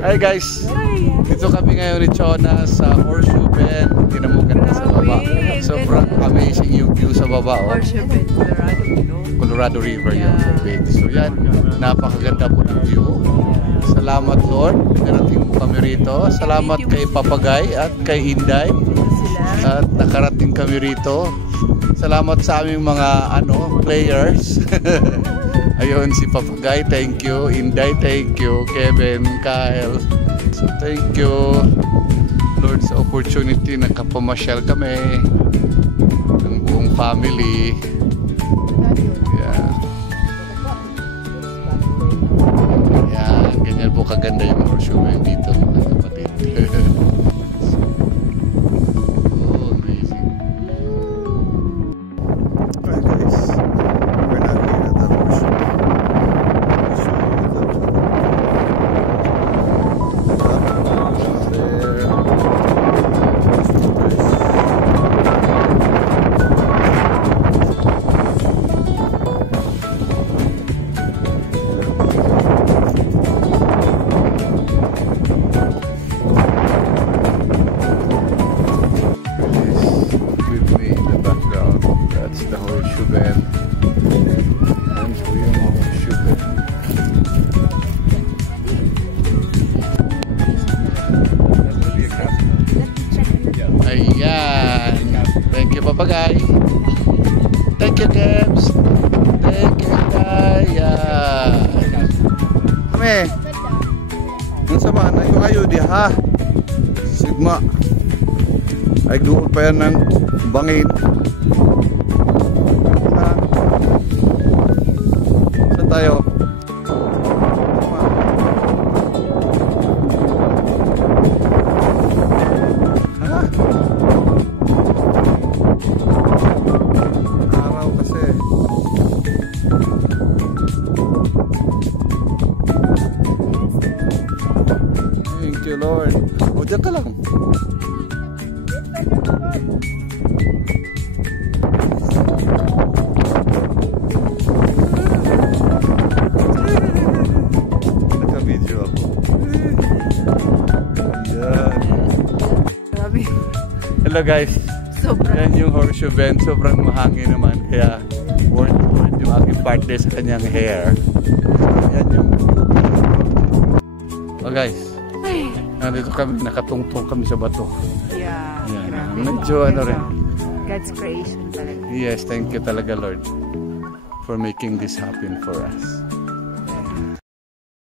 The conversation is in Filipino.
Hi guys! Dito kami ngayon ni Chona sa Horseshoe Bend. Tingnan mo ganda sa baba. Sobrang amazing yung view sa baba. Oh. Horseshoe Bend, Colorado River yung tubig. So yan, napakaganda po ng view. Salamat Lord, narating mo kami rito. Salamat kay Papagay at kay Inday. At nakarating kami rito. Salamat sa aming mga players. Ayun, si Papagay, thank you. Inday, thank you. Kevin, Kyle. So, thank you, Lord, sa opportunity na kapamasyal kami. Ang buong family. Yeah. Yeah, ganyan po kaganda yung Horseshoe Bend dito, mga kapatid. Ayan. Thank you, Papagay. Thank you, Kebs. Thank you, Ayan. Kami. Ang samaan na yung ayo di ha. Sigma. Ay doon pa yan ng bangin. Saan tayo? Thank you, Lord. O, dyan ka lang. Naka-video ako. Yan. Hello guys. Yan yung Horseshoe Bend. Sobrang mahangin naman. Kaya worth yung aking partner sa kanyang hair. Yan yung... Oh guys. Nandito kami, nakatungtong kami sa bato. Yeah. Medyo rin. God's creation talaga. Yes, thank you talaga Lord for making this happen for us.